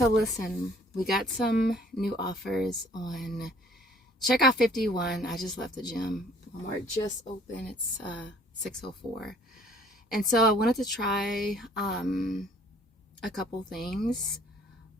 So listen, we got some new offers on Checkout 51. I just left the gym. Walmart just open. It's 6:04. And so I wanted to try a couple things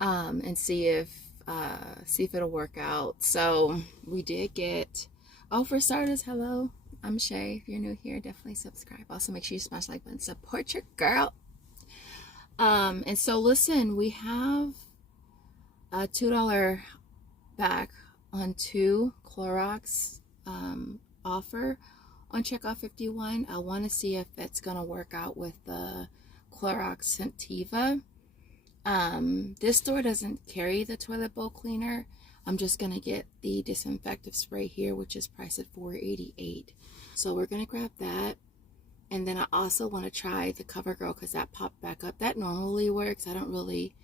and see if it'll work out. So we did get, oh, for starters, hello, I'm Shay. If you're new here, definitely subscribe. Also make sure you smash the like button. Support your girl. And so listen, we have a $2 back on 2 Clorox offer on Checkout 51. I want to see if it's going to work out with the Clorox Scentiva. This store doesn't carry the toilet bowl cleaner. I'm just going to get the disinfectant spray here, which is priced at $4.88. So we're going to grab that. And then I also want to try the CoverGirl because that popped back up. That normally works. I don't really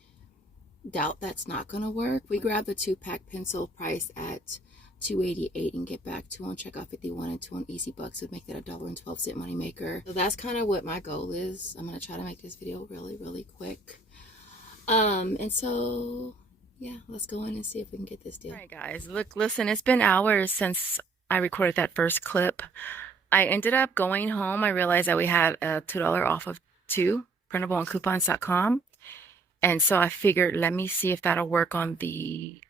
doubt that's not going to work. We grabbed the 2-pack pencil price at $2.88 and get back 2 on Checkout 51 and 2 on Easybucks would make that a $1.12 money maker. So that's kind of what my goal is. I'm going to try to make this video really, really quick. And so, yeah, let's go in and see if we can get this deal. All right, guys, look, listen, it's been hours since I recorded that first clip. I ended up going home. I realized that we had a $2 off of 2, printable on coupons.com. And so I figured, let me see if that'll work on the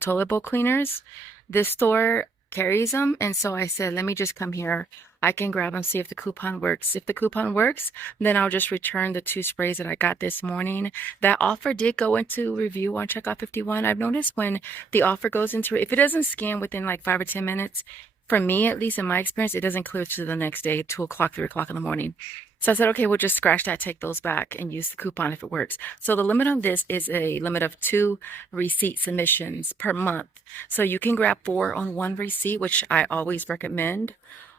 toilet bowl cleaners. This store carries them. And so I said, let me just come here. I can grab them, see if the coupon works. If the coupon works, then I'll just return the 2 sprays that I got this morning. That offer did go into review on Checkout 51. I've noticed when the offer goes into, if it doesn't scan within like 5 or 10 minutes, for me, at least in my experience, it doesn't clear to the next day, 2 o'clock, 3 o'clock in the morning. So I said, okay, we'll just scratch that, take those back, and use the coupon if it works. So the limit on this is a limit of 2 receipt submissions per month. So you can grab 4 on 1 receipt, which I always recommend.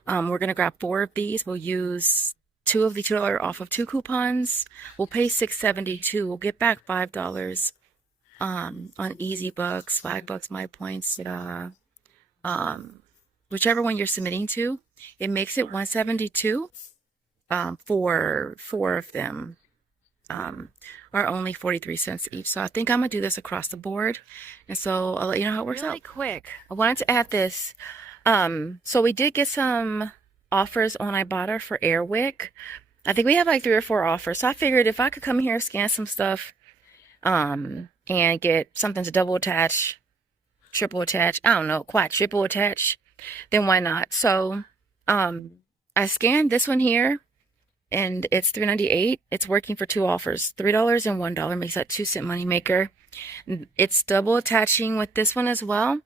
We're going to grab 4 of these. We'll use 2 of the $2 off of 2 coupons. We'll pay $6.72. We'll get back $5 on Easybucks, Swagbucks, My Points, whichever one you're submitting to. It makes it $172 for 4 of them are only 43 cents each. So I think I'm gonna do this across the board, and so I'll let you know how it works out. Really quick, I wanted to add this. So we did get some offers on Ibotta for Wick. I think we have like 3 or 4 offers. So I figured if I could come here, scan some stuff, and get something to double attach, triple attach, I don't know, quadruple attach, then why not? So I scanned this one here and it's $3.98. It's working for 2 offers, $3 and $1, makes that 2-cent money maker. It's double attaching with this one as well,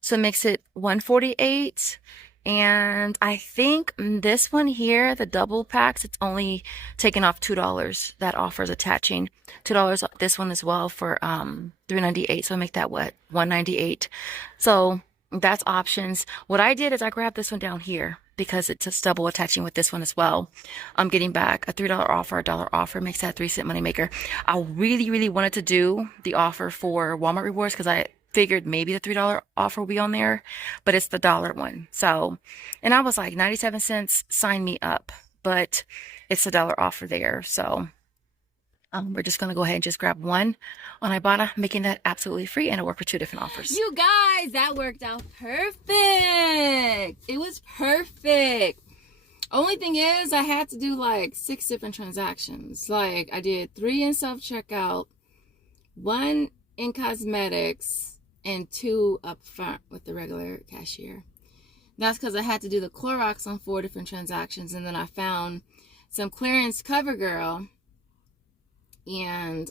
so it makes it $1.48. And I think this one here, the double packs, it's only taking off $2. That offer is attaching $2 this one as well for $3.98. So make that what, $1.98. So that's options. What I did is I grabbed this one down here because it's just double attaching with this one as well. I'm getting back a $3 offer, a $1 offer, makes that 3-cent money maker. I really, really wanted to do the offer for Walmart rewards because I figured maybe the $3 offer will be on there, but it's the $1 one. So, and I was like 97 cents, sign me up, but it's the $1 offer there. So we're just going to go ahead and just grab 1 on Ibotta, making that absolutely free, and it'll work for 2 different offers. You guys, that worked out perfect. It was perfect. Only thing is, I had to do like 6 different transactions. Like I did 3 in self-checkout, 1 in cosmetics, and 2 up front with the regular cashier. That's because I had to do the Clorox on 4 different transactions, and then I found some clearance CoverGirl. And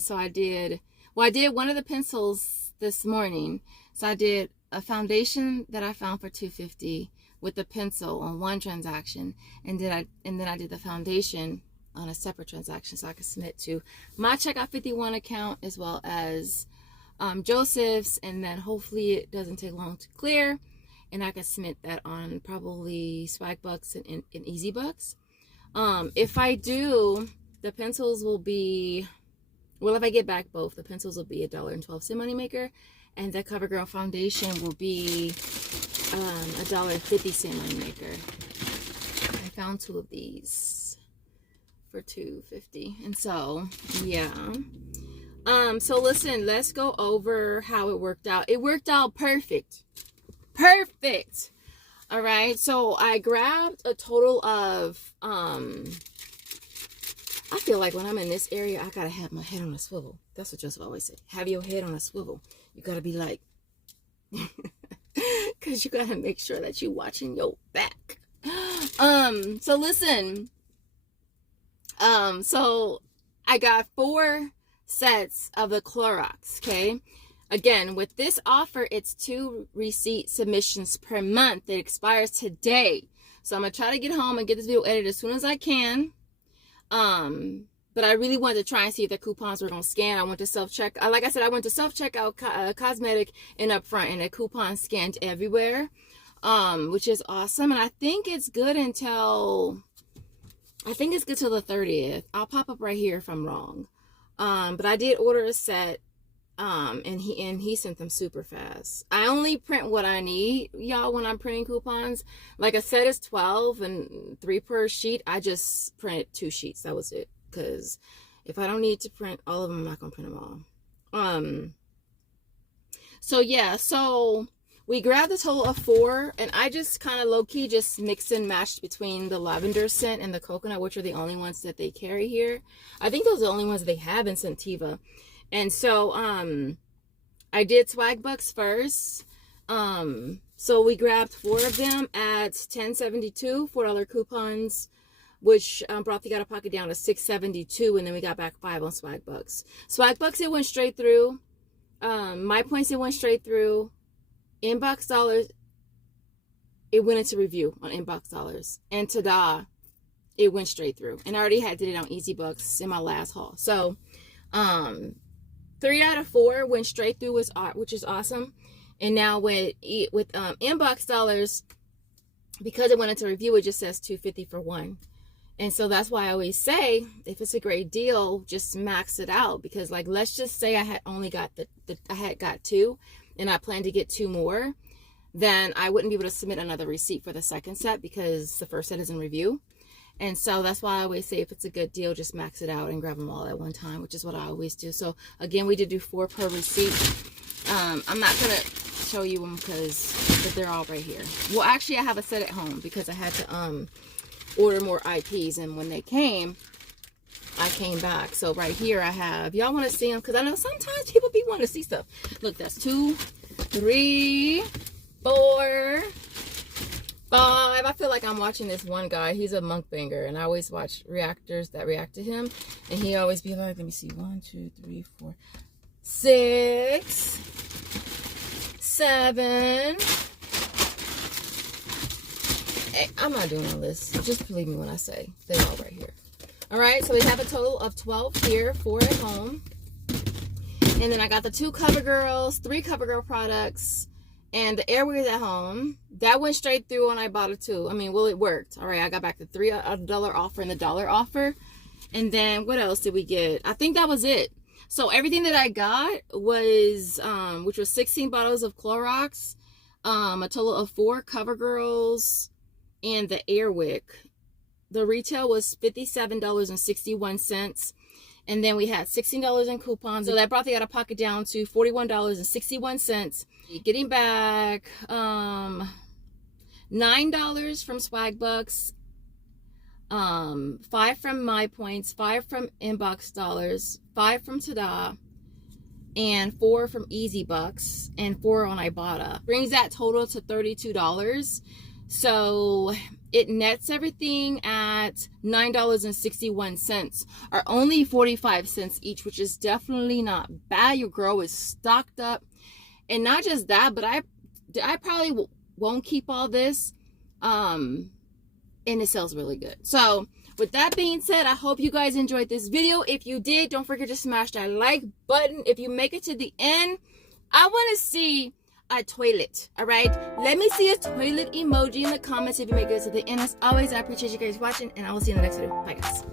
so I did one of the pencils this morning. So I did a foundation that I found for $2.50 with the pencil on 1 transaction, and then I did the foundation on a separate transaction so I could submit to my Checkout 51 account as well as Joseph's, and then hopefully it doesn't take long to clear, and I can submit that on probably Swagbucks and Easybucks. If I do, the pencils will be, well, if I get back both, the pencils will be a $1.12 money maker, and the CoverGirl foundation will be $1.50 money maker. I found 2 of these for $2.50, and so yeah. So listen, let's go over how it worked out. It worked out perfect. Perfect. All right. So I grabbed a total of, I feel like when I'm in this area, I gotta have my head on a swivel. That's what Joseph always said. Have your head on a swivel. You gotta be like, because you gotta make sure that you're watching your back. So listen. So I got 4 sets of the Clorox, okay? Again, with this offer, it's 2 receipt submissions per month. It expires today. So I'm going to try to get home and get this video edited as soon as I can. But I really wanted to try and see if the coupons were going to scan. I went to self-check. Like I said, I went to self-checkout cosmetic and up front, and the coupon scanned everywhere, which is awesome. And I think it's good until... I think it's good till the 30th. I'll pop up right here if I'm wrong. But I did order a set, and he sent them super fast. I only print what I need, y'all, when I'm printing coupons. Like a set is 12 and 3 per sheet. I just printed 2 sheets. That was it. Because if I don't need to print all of them, I'm not going to print them all. So yeah, so we grabbed a total of 4, and I just kind of low-key just mixed and matched between the lavender scent and the coconut, which are the only ones that they carry here. I think those are the only ones they have in Scentiva. And so I did Swagbucks first. So we grabbed 4 of them at $10.72, $4 coupons, which brought the out-of-pocket down to $6.72, and then we got back 5 on Swagbucks. Swagbucks, it went straight through. My points, it went straight through. Inbox dollars, it went into review on inbox dollars, and ta-da, it went straight through. And I already did it on Easy Bucks in my last haul. So 3 out of 4 went straight through, which is awesome. And now with inbox dollars, because it went into review, it just says $2.50 for 1. And so that's why I always say, if it's a great deal, just max it out. Because, like, let's just say I had only got I had got 2, and I plan to get 2 more, then I wouldn't be able to submit another receipt for the second set because the first set is in review. And so that's why I always say, if it's a good deal, just max it out and grab them all at one time, which is what I always do. So again, we did do 4 per receipt. I'm not going to show you them but they're all right here. Well, actually, I have a set at home because I had to order more IPs, and when they came, I came back. So right here I have, y'all want to see them? Because I know sometimes people be wanting to see stuff. Look, that's 2, 3, 4, 5. I feel like I'm watching this one guy. He's a mukbanger, and I always watch reactors that react to him, and he always be like, let me see, 1, 2, 3, 4, 6, 7, 8. I'm not doing all this. Just believe me when I say they're all right here. All right, so we have a total of 12 here, 4 at home. And then I got the 2 CoverGirls, 3 CoverGirl products, and the Airways at home. That went straight through when I bought it too. I mean, well, it worked. All right, I got back the $3 offer and the $1 offer. And then what else did we get? I think that was it. So everything that I got was, which was 16 bottles of Clorox, a total of 4 CoverGirls, and the Wick. The retail was $57.61. And then we had $16 in coupons. So that brought the out-of-pocket down to $41.61. Getting back $9 from Swagbucks, 5 from My Points, 5 from Inbox Dollars, 5 from Tada, and 4 from Easy Bucks, and 4 on Ibotta. Brings that total to $32. So it nets everything at $9.61, or only 45 cents each, which is definitely not bad. Your girl is stocked up. And not just that, but I probably won't keep all this. And it sells really good. So with that being said, I hope you guys enjoyed this video. If you did, don't forget to smash that like button. If you make it to the end, I want to see a toilet. All right, let me see a toilet emoji in the comments if you make it to the end. As always, I appreciate you guys watching, and I will see you in the next video. Bye guys.